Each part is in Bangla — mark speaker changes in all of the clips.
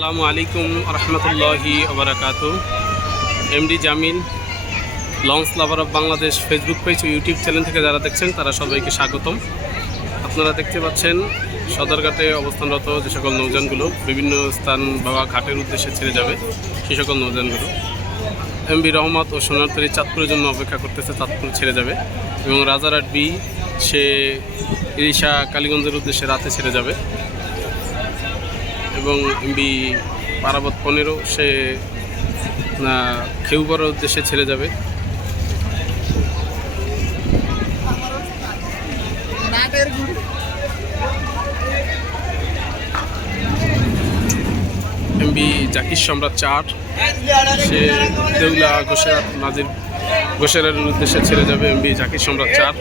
Speaker 1: আসসালামু আলাইকুম রহমতুল্লাহি আবরাকাত MD Jamil, launch lover of Bangladesh Facebook page O YouTube channel থেকে যারা দেখছেন, তারা সবাইকে স্বাগতম। আপনারা দেখতে পাচ্ছেন সদরঘাটে অবস্থানরত যে সকল নৌযানগুলো, বিভিন্ন স্থান বা ঘাটের উদ্দেশ্যে ছেড়ে যাবে সেই সকল নৌযানগুলো। এমবি রহমত ও সোনারতরী চাঁদপুরের জন্য অপেক্ষা করতেছে, চাঁদপুর ছেড়ে যাবে এবং রাজারহাট বি, সে ইরিশা কালীগঞ্জের উদ্দেশ্যে রাতে ছেড়ে যাবে। এবং এমবি পারাবত পনেরো, সে, না খেউপাড়ার উদ্দেশ্যে ছেড়ে যাবে। এমবি জাকির সম্রাট চার, সে দেউলা গোসেরাত নাজির গোসেরার উদ্দেশ্যে ছেড়ে যাবে এমবি জাকির সম্রাট চার।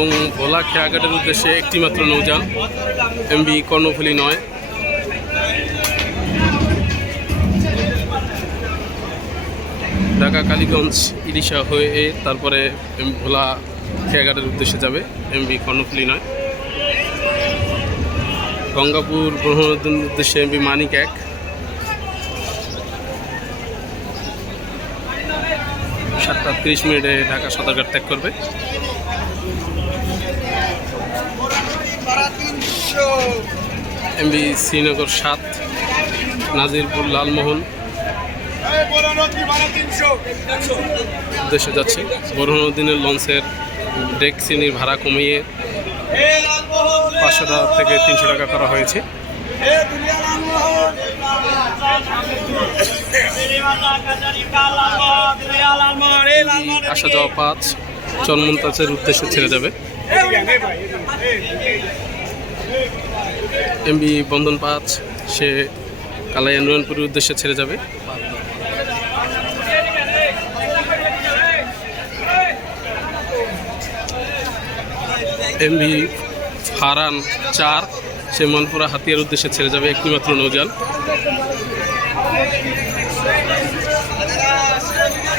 Speaker 1: এবং ভোলা খেয়াঘাটের উদ্দেশ্যে একটিমাত্র নৌযান, এমবি কর্ণফুলি নয়। ঢাকা কালীগঞ্জ ইরিশা হয়ে তারপরে ভোলা খেয়াঘাটের উদ্দেশ্যে যাবে, এমবি কর্ণফুলি নয়। গঙ্গাপুর ব্রহ্মনদীর উদ্দেশ্যে এমবি মানিক এক। সাতটা তিরিশ মিনিটে ঢাকা সদরঘাট ত্যাগ করবে। এমবি শ্রীনগর সাত, নাজিরপুর লালমোহন। উদ্দেশ্যে যাচ্ছে। বরহনুদ্দিনের লঞ্চের ডেক শ্রেণির ভাড়া কমিয়ে পাঁচশো টাকা থেকে তিনশো টাকা করা হয়েছে। আসা যাওয়া পাঁচ চন্মন্তাজের উদ্দেশ্যে ছেড়ে যাবে। এমবি বন্ধন পাঁচ, সে কালাইয়া নুরানপুরের উদ্দেশ্যে ছেড়ে যাবে। এমবি ফারান চার, সে মনপুরা হাতিয়ার উদ্দেশ্যে ছেড়ে যাবে একটিমাত্র নৌযান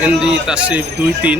Speaker 1: এনডি তাসিফ দুই তিন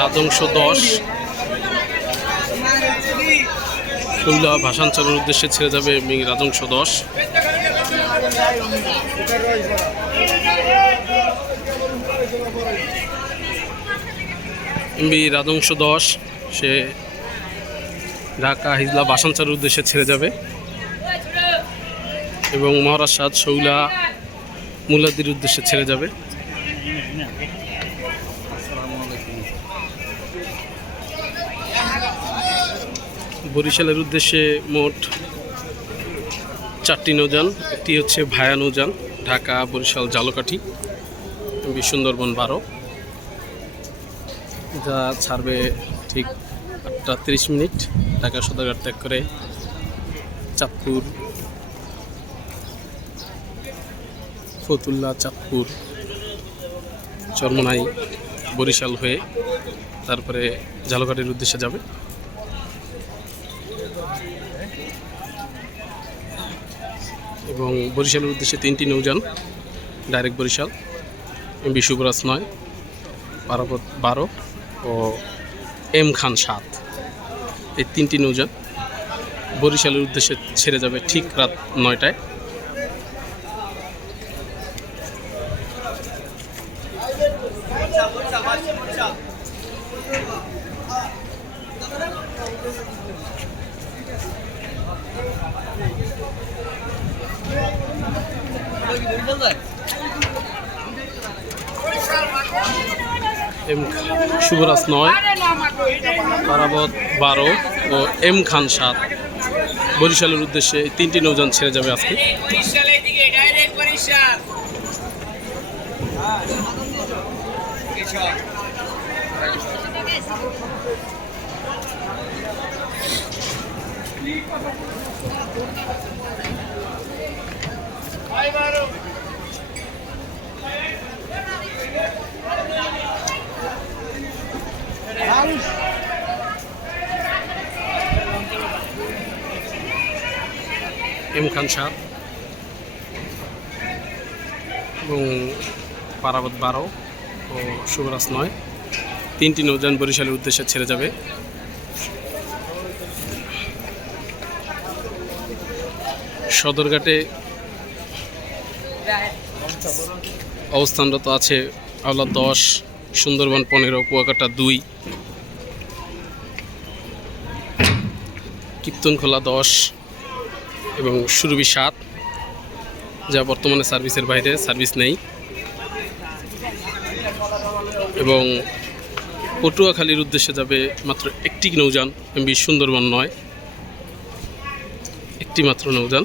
Speaker 1: রাজংশ দশ। খুলনা ভাষাঞ্চলের উদ্দেশ্যে ছেড়ে যাবে এমনি রাজংশ দশ। এমবি রাজংশ দশ, সে ঢাকা হিজলা বাসাঞ্চলের উদ্দেশ্যে ছেড়ে যাবে। এবং মহারাজ শৌলা মুলাদির উদ্দেশ্যে ছেড়ে যাবে। বরিশালের উদ্দেশ্যে মোট চারটি নৌযান, একটি হচ্ছে ভায়া নৌযান, ঢাকা, বরিশাল, জালকাঠি সুন্দরবন বারো। যা ছাড়বে ঠিক আটটা তিরিশ মিনিট। ঢাকা সদরঘাট ত্যাগ করে চাঁদপুর, ফতুল্লা, চাঁদপুর, চরমনাই, বরিশাল হয়ে তারপরে ঝালকাঠির উদ্দেশ্যে যাবে। এবং বরিশালের উদ্দেশ্যে তিনটি নৌযান, ডাইরেক্ট বরিশাল, এমবি শুভরাজ নয় পারাবত বারো ও এম খান সাত। এই তিনটি নৌযান বরিশালের উদ্দেশ্যে ছেড়ে যাবে ঠিক রাত নয়টায়। শুভরাজ নয় পারাবত বারো ও এম খান সাত। বরিশালের উদ্দেশ্যে তিনটি নৌযান ছেড়ে যাবে আজকে। এম খান সাত এবং পারাবত বারো ও শুভরাজ নয়। তিনটি নৌযান বরিশালের উদ্দেশ্যে ছেড়ে যাবে। সদরঘাটে অবস্থানরত আছে আওলা দশ, সুন্দরবন পনেরো, কুয়াকাটা দুই কীর্তনখোলা দশ এবং সুরভি সাত, যা বর্তমানে সার্ভিসের বাইরে, সার্ভিস নেই। এবং পটুয়াখালীর উদ্দেশ্যে যাবে মাত্র একটি নৌযান, এমবি সুন্দরবন নয়, একটি মাত্র নৌযান।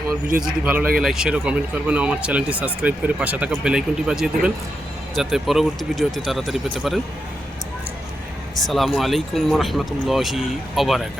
Speaker 1: আমার ভিডিও যদি ভালো লাগে লাইক শেয়ার ও কমেন্ট করবেন। আমার চ্যানেলটি সাবস্ক্রাইব করে পাশে থাকা বেল আইকনটি বাজিয়ে দেবেন। যাতে পরবর্তী ভিডিওতে তাড়াতাড়ি পেতে পারেন। সালামু আলাইকুম রহমতুল্লাহি অবরাকাত